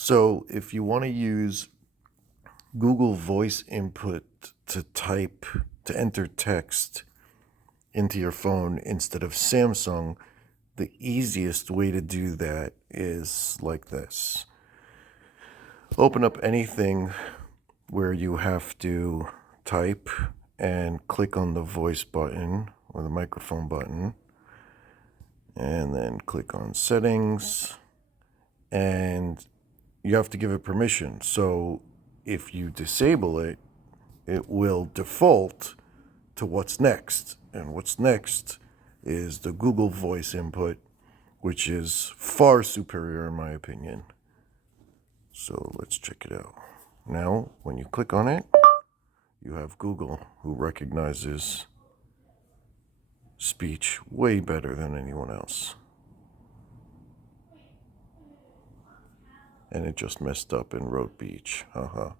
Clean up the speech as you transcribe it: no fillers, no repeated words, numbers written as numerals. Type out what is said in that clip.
So if you want to use Google Voice input to enter text into your phone instead of Samsung, the easiest way to do that is like this. Open up anything where you have to type and click on the voice button or the microphone button, and then click on settings, and you have to give it permission. So if you disable it, it will default to what's next. And what's next is the Google Voice input, which is far superior in my opinion. So let's check it out. Now, when you click on it, you have Google, who recognizes speech way better than anyone else. And it just messed up and wrote beach. Haha.